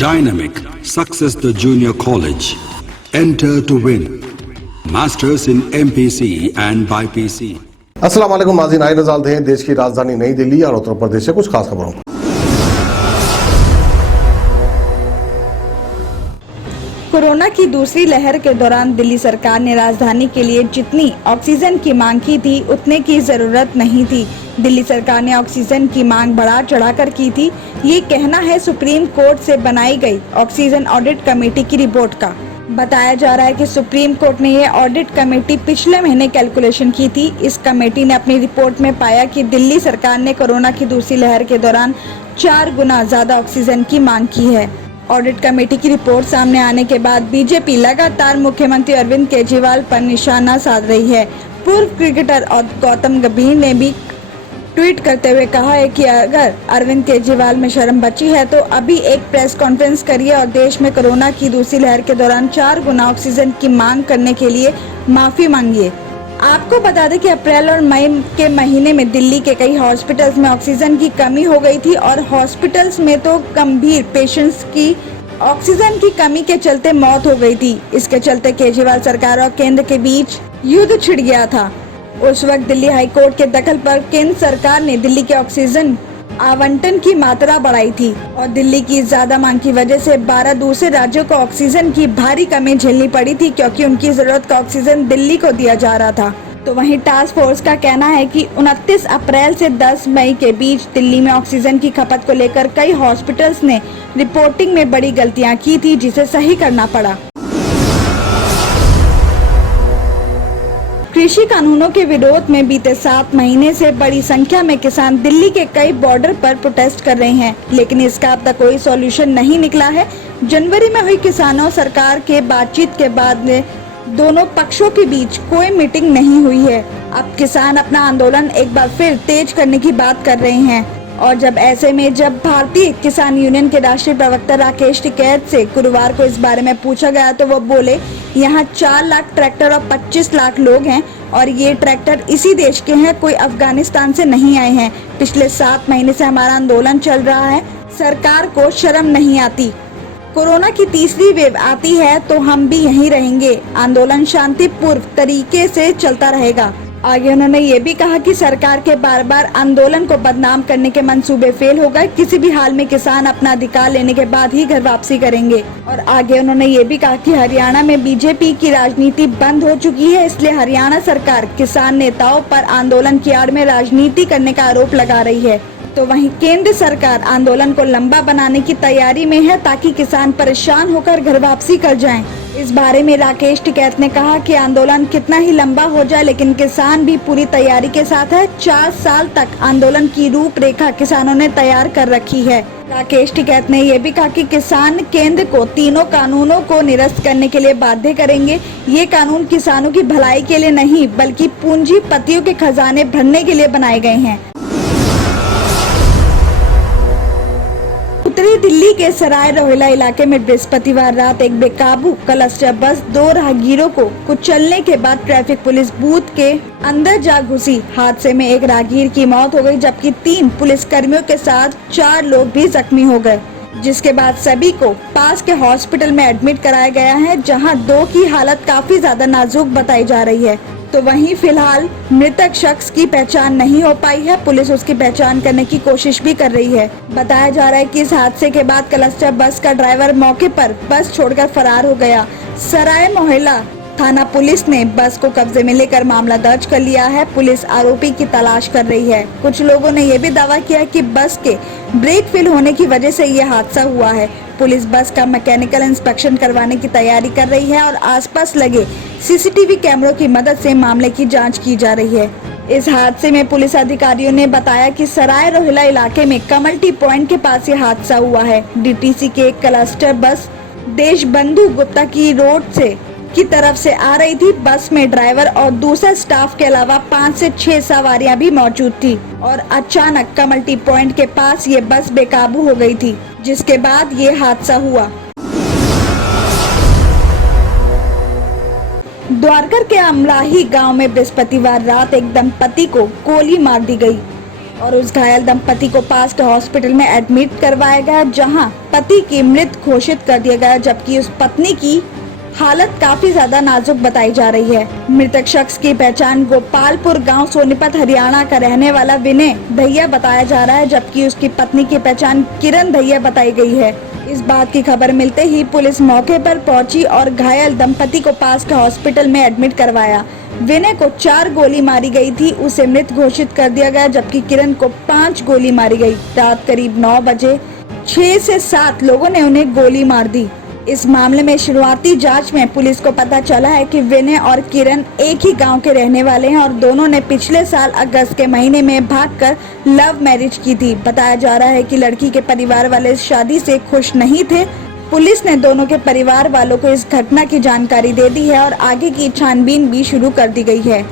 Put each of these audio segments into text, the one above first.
Dynamic Success the Junior College. Enter to win. Masters in MPC and BPC. अस्सलाम वालेकुम नाज़रीन, आइए नज़र डालते हैं देश की राजधानी नई दिल्ली और उत्तर प्रदेश से कुछ खास खबरों। कोरोना की दूसरी लहर के दौरान दिल्ली सरकार ने राजधानी के लिए जितनी ऑक्सीजन की मांग की थी उतने की जरूरत नहीं थी। दिल्ली सरकार ने ऑक्सीजन की मांग बढ़ा चढ़ाकर की थी, ये कहना है सुप्रीम कोर्ट से बनाई गई ऑक्सीजन ऑडिट कमेटी की रिपोर्ट का। बताया जा रहा है कि सुप्रीम कोर्ट ने यह ऑडिट कमेटी पिछले महीने कैलकुलेशन की थी। इस कमेटी ने अपनी रिपोर्ट में पाया कि दिल्ली सरकार ने कोरोना की दूसरी लहर के दौरान 4 गुना ज्यादा ऑक्सीजन की मांग की है। ऑडिट कमेटी की रिपोर्ट सामने आने के बाद बीजेपी लगातार मुख्यमंत्री अरविंद केजरीवाल पर निशाना साध रही है। पूर्व क्रिकेटर और गौतम गंभीर ने भी ट्वीट करते हुए कहा है कि अगर अरविंद केजरीवाल में शर्म बची है तो अभी एक प्रेस कॉन्फ्रेंस करिए और देश में कोरोना की दूसरी लहर के दौरान 4 गुना ऑक्सीजन की मांग करने के लिए माफी मांगिए। आपको बता दें कि अप्रैल और मई के महीने में दिल्ली के कई हॉस्पिटल्स में ऑक्सीजन की कमी हो गई थी और हॉस्पिटल्स में तो गंभीर पेशेंट्स की ऑक्सीजन की कमी के चलते मौत हो गई थी। इसके चलते केजरीवाल सरकार और केंद्र के बीच युद्ध छिड़ गया था। उस वक्त दिल्ली हाई कोर्ट के दखल पर केंद्र सरकार ने दिल्ली के ऑक्सीजन आवंटन की मात्रा बढ़ाई थी और दिल्ली की ज्यादा मांग की वजह से 12 दूसरे राज्यों को ऑक्सीजन की भारी कमी झेलनी पड़ी थी, क्योंकि उनकी जरूरत का ऑक्सीजन दिल्ली को दिया जा रहा था। तो वहीं टास्क फोर्स का कहना है कि 29 अप्रैल से 10 मई के बीच दिल्ली में ऑक्सीजन की खपत को लेकर कई हॉस्पिटल्स ने रिपोर्टिंग में बड़ी गलतियां की थी, जिसे सही करना पड़ा। कृषि कानूनों के विरोध में बीते 7 महीने से बड़ी संख्या में किसान दिल्ली के कई बॉर्डर पर प्रोटेस्ट कर रहे हैं, लेकिन इसका अब तक कोई सॉल्यूशन नहीं निकला है। जनवरी में हुई किसानों सरकार के बातचीत के बाद दोनों पक्षों के बीच कोई मीटिंग नहीं हुई है। अब किसान अपना आंदोलन एक बार फिर तेज करने की बात कर रहे हैं और जब भारतीय किसान यूनियन के राष्ट्रीय प्रवक्ता राकेश टिकैत से गुरुवार को इस बारे में पूछा गया तो वो बोले, यहाँ 4 लाख ट्रैक्टर और 25 लाख लोग हैं और ये ट्रैक्टर इसी देश के हैं, कोई अफगानिस्तान से नहीं आए हैं। पिछले 7 महीने से हमारा आंदोलन चल रहा है, सरकार को शर्म नहीं आती। कोरोना की तीसरी वेव आती है तो हम भी यहीं रहेंगे, आंदोलन शांतिपूर्ण तरीके से चलता रहेगा। आगे उन्होंने ये भी कहा कि सरकार के बार बार आंदोलन को बदनाम करने के मंसूबे फेल हो गए, किसी भी हाल में किसान अपना अधिकार लेने के बाद ही घर वापसी करेंगे। और आगे उन्होंने ये भी कहा कि हरियाणा में बीजेपी की राजनीति बंद हो चुकी है, इसलिए हरियाणा सरकार किसान नेताओं पर आंदोलन की आड़ में राजनीति करने का आरोप लगा रही है। तो वहीं केंद्र सरकार आंदोलन को लंबा बनाने की तैयारी में है ताकि किसान परेशान होकर घर वापसी कर जाएं। इस बारे में राकेश टिकैत ने कहा कि आंदोलन कितना ही लंबा हो जाए लेकिन किसान भी पूरी तैयारी के साथ है। 4 साल तक आंदोलन की रूपरेखा किसानों ने तैयार कर रखी है। राकेश टिकैत ने यह भी कहा कि किसान केंद्र को तीनों कानूनों को निरस्त करने के लिए बाध्य करेंगे। ये कानून किसानों की भलाई के लिए नहीं बल्कि पूंजीपतियों के खजाने भरने के लिए बनाए गए हैं। उत्तरी दिल्ली के सराय रोहिला इलाके में बृहस्पतिवार रात एक बेकाबू क्लस्टर बस 2 राहगीरों को कुचलने के बाद ट्रैफिक पुलिस बूथ के अंदर जा घुसी। हादसे में एक राहगीर की मौत हो गई जबकि 3 पुलिस कर्मियों के साथ 4 लोग भी जख्मी हो गए, जिसके बाद सभी को पास के हॉस्पिटल में एडमिट कराया गया है, जहां 2 की हालत काफी ज्यादा नाजुक बताई जा रही है। तो वहीं फिलहाल मृतक शख्स की पहचान नहीं हो पाई है, पुलिस उसकी पहचान करने की कोशिश भी कर रही है। बताया जा रहा है कि इस हादसे के बाद क्लस्टर बस का ड्राइवर मौके पर बस छोड़कर फरार हो गया। सराय मोहल्ला थाना पुलिस ने बस को कब्जे में लेकर मामला दर्ज कर लिया है। पुलिस आरोपी की तलाश कर रही है। कुछ लोगों ने यह भी दावा किया कि बस के ब्रेक फेल होने की वजह से यह हादसा हुआ है। पुलिस बस का मैकेनिकल इंस्पेक्शन करवाने की तैयारी कर रही है और आसपास लगे सीसीटीवी कैमरों की मदद से मामले की जांच की जा रही है। इस हादसे में पुलिस अधिकारियों ने बताया कि सराय रोहिला इलाके में कमल टी पॉइंट के पास ये हादसा हुआ है। डीटीसी के एक क्लस्टर बस देशबंधु गुप्ता की रोड की तरफ से आ रही थी। बस में ड्राइवर और दूसरे स्टाफ के अलावा 5 से 6 सवारियां भी मौजूद थी और अचानक कमल टी पॉइंट के पास ये बस बेकाबू हो गई थी, जिसके बाद ये हादसा हुआ। द्वारकर के अमलाही गांव में बृहस्पतिवार रात एक दंपति को गोली मार दी गई। और उस घायल दंपति को पास के हॉस्पिटल में एडमिट करवाया गया, जहां पति की मृत घोषित कर दिया गया, जबकि उस पत्नी की हालत काफी ज्यादा नाजुक बताई जा रही है। मृतक शख्स की पहचान गोपालपुर गांव सोनीपत हरियाणा का रहने वाला विनय दहिया बताया जा रहा है, जबकि उसकी पत्नी की पहचान किरण दहिया बताई गई है। इस बात की खबर मिलते ही पुलिस मौके पर पहुंची और घायल दंपति को पास के हॉस्पिटल में एडमिट करवाया। विनय को 4 गोली मारी गई थी, उसे मृत घोषित कर दिया गया, जबकि किरण को 5 गोली मारी गई। रात करीब 9 बजे 6 से 7 लोगों ने उन्हें गोली मार दी। इस मामले में शुरुआती जांच में पुलिस को पता चला है कि विनय और किरण एक ही गांव के रहने वाले हैं और दोनों ने पिछले साल अगस्त के महीने में भागकर लव मैरिज की थी। बताया जा रहा है कि लड़की के परिवार वाले इस शादी से खुश नहीं थे। पुलिस ने दोनों के परिवार वालों को इस घटना की जानकारी दे दी है और आगे की छानबीन भी शुरू कर दी गई है।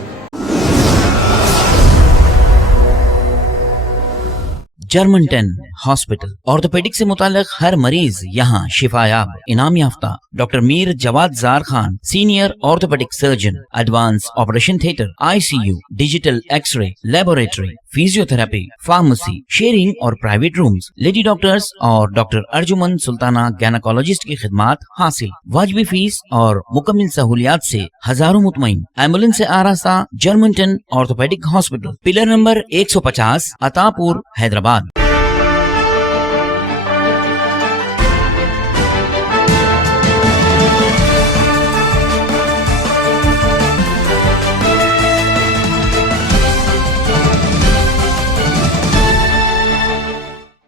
जर्मन 10 हॉस्पिटल ऑर्थोपेडिक से मुताल्लिक हर मरीज यहाँ शिफायाब। इनाम याफ्ता doctor Mir Jawad Zar Khan, senior orthopaedic surgeon, advance operation theatre, ICU, digital x-ray, laboratory, physiotherapy, pharmacy, sharing और प्राइवेट रूम्स, लेडी डॉक्टर्स और डॉक्टर अर्जुमन सुल्ताना गायनेकोलॉजिस्ट की खिदमात हासिल। वाजिबी फीस और मुकम्मल सहूलियात से हजारों मुतमईन। एम्बुलेंस से आरास्ता German 10 orthopaedic hospital, pillar number 150, Attapur, Hyderabad.